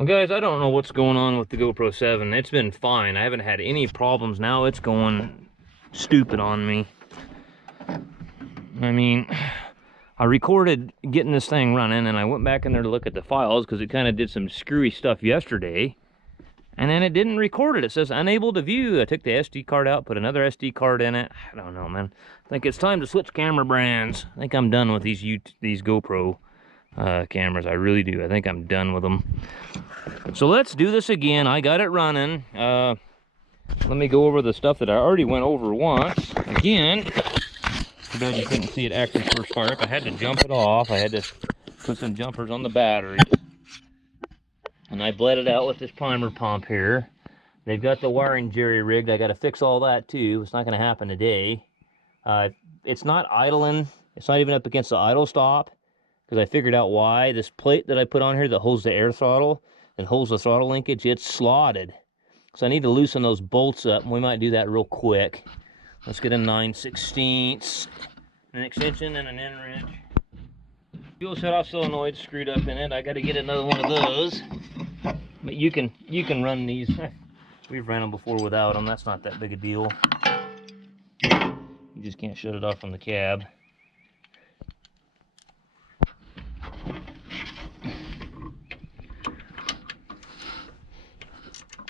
Well, guys, I don't know what's going on with the GoPro 7. It's been fine. I haven't had any problems. Now it's going stupid on me. I mean, I recorded getting this thing running, and I went back in there to look at the files because it kind of did some screwy stuff yesterday. And then it didn't record it. It says unable to view. I took the SD card out, put another SD card in it. I don't know, man. I think it's time to switch camera brands. I think I'm done with these GoPro cameras. I really do. I think I'm done with them. So let's do this again. I got it running. Let me go over the stuff that I already went over once. Again, too bad you couldn't see it actually first fire up. I had to jump it off. I had to put some jumpers on the batteries. And I bled it out with this primer pump here. They've got the wiring jerry-rigged. I got to fix all that too. It's not going to happen today. It's not idling. It's not even up against the idle stop, because I figured out why. This plate that I put on here that holds the air throttle and holds the throttle linkage, it's slotted. So I need to loosen those bolts up, and we might do that real quick. Let's get a 9/16, an extension, and an end wrench. Fuel shutoff solenoid screwed up in it. I got to get another one of those. But you can run these. We've ran them before without them. That's not that big a deal. You just can't shut it off from the cab.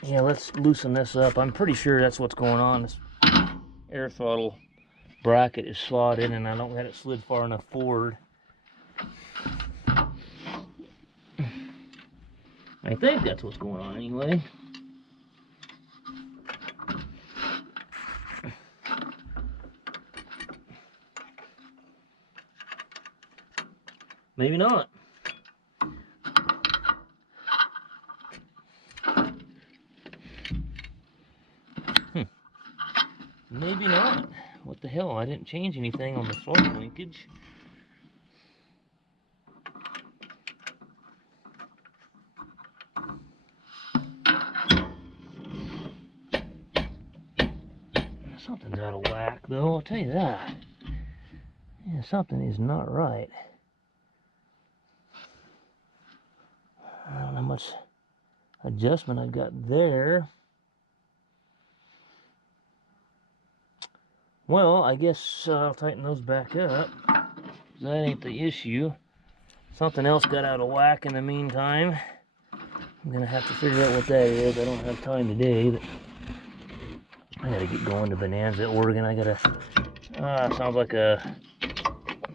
Yeah, let's loosen this up. I'm pretty sure that's what's going on. This air throttle bracket is slotted, and I don't have it slid far enough forward. I think that's what's going on anyway. Maybe not. Maybe not. What the hell? I didn't change anything on the throttle linkage. Something's out of whack, though. I'll tell you that. Yeah, something is not right. I don't know how much adjustment I got there. Well, I guess I'll tighten those back up. That ain't the issue. Something else got out of whack in the meantime. I'm gonna have to figure out what that is. I don't have time today, but I gotta get going to Bonanza, Oregon. I gotta, sounds like a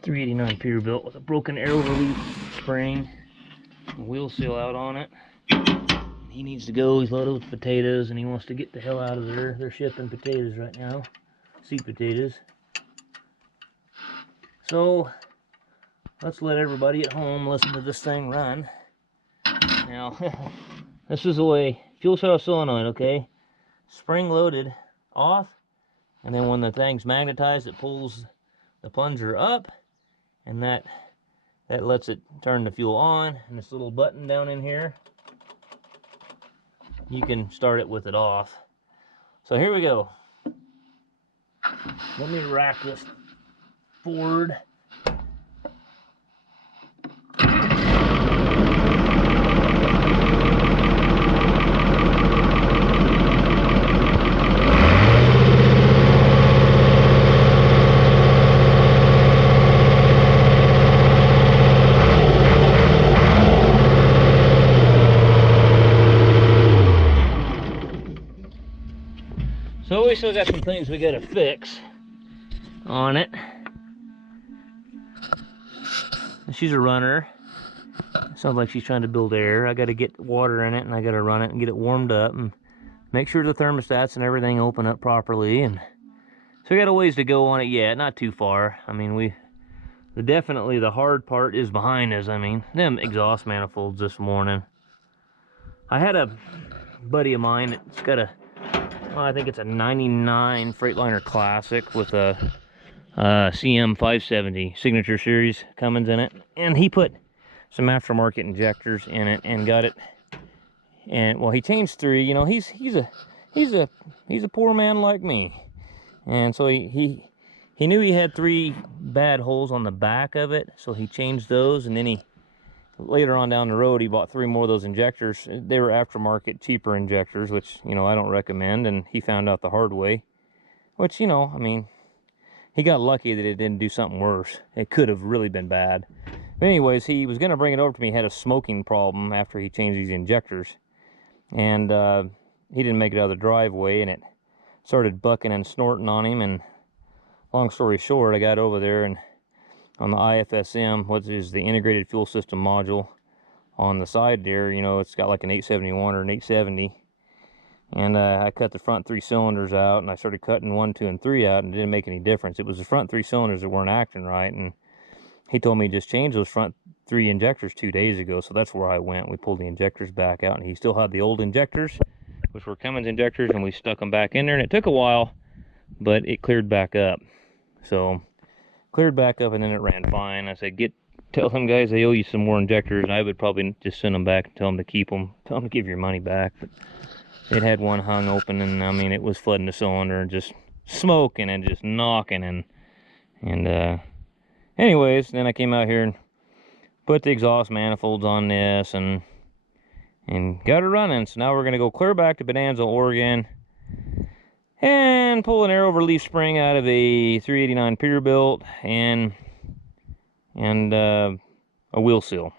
389 Peterbilt with a broken air relief spring, wheel seal out on it. He needs to go. He's loaded with potatoes, and he wants to get the hell out of there. They're shipping potatoes right now, sweet potatoes. So let's let everybody at home listen to this thing run. Now, this is the way. Fuel cell solenoid, okay? Spring loaded off, and then when the thing's magnetized, it pulls the plunger up, and that lets it turn the fuel on. And this little button down in here, you can start it with it off. So here we go. Let me rack this forward. So we still got some things we gotta fix on it. She's a runner. Sounds like she's trying to build air. I gotta get water in it, and I gotta run it and get it warmed up and make sure the thermostats and everything open up properly. And so we got a ways to go on it yet, not too far. I mean, definitely the hard part is behind us. I mean, them exhaust manifolds this morning. I had a buddy of mine that's got a, well, I think it's a 99 Freightliner Classic with a CM 570 Signature Series Cummins in it, and he put some aftermarket injectors in it and got it. And well, he changed 3. You know, he's a poor man like me, and so he knew he had 3 bad holes on the back of it, so he changed those, and then he later on down the road, he bought 3 more of those injectors. They were aftermarket, cheaper injectors, which, you know, I don't recommend. And he found out the hard way, which, you know, I mean, he got lucky that it didn't do something worse. It could have really been bad. But anyways, he was going to bring it over to me. He had a smoking problem after he changed these injectors. And he didn't make it out of the driveway, and it started bucking and snorting on him. And long story short, I got over there, and on the IFSM, which is the integrated fuel system module, on the side there, you know, it's got like an 871 or an 870. And I cut the front 3 cylinders out, and I started cutting 1, 2, and 3 out, and it didn't make any difference. It was the front 3 cylinders that weren't acting right, and he told me just change those front 3 injectors 2 days ago. So that's where I went. We pulled the injectors back out, and he still had the old injectors, which were Cummins injectors, and we stuck them back in there, and it took a while, but it cleared back up. So cleared back up, and then it ran fine. I said, tell them guys they owe you some more injectors, and I would probably just send them back and tell them to keep them. Tell them to give your money back. But it had one hung open, and I mean, it was flooding the cylinder and just smoking and just knocking. And anyways, then I came out here and put the exhaust manifolds on this and got it running. So now we're going to go clear back to Bonanza, Oregon, and pull an air over leaf spring out of a 389 Peterbilt and a wheel seal.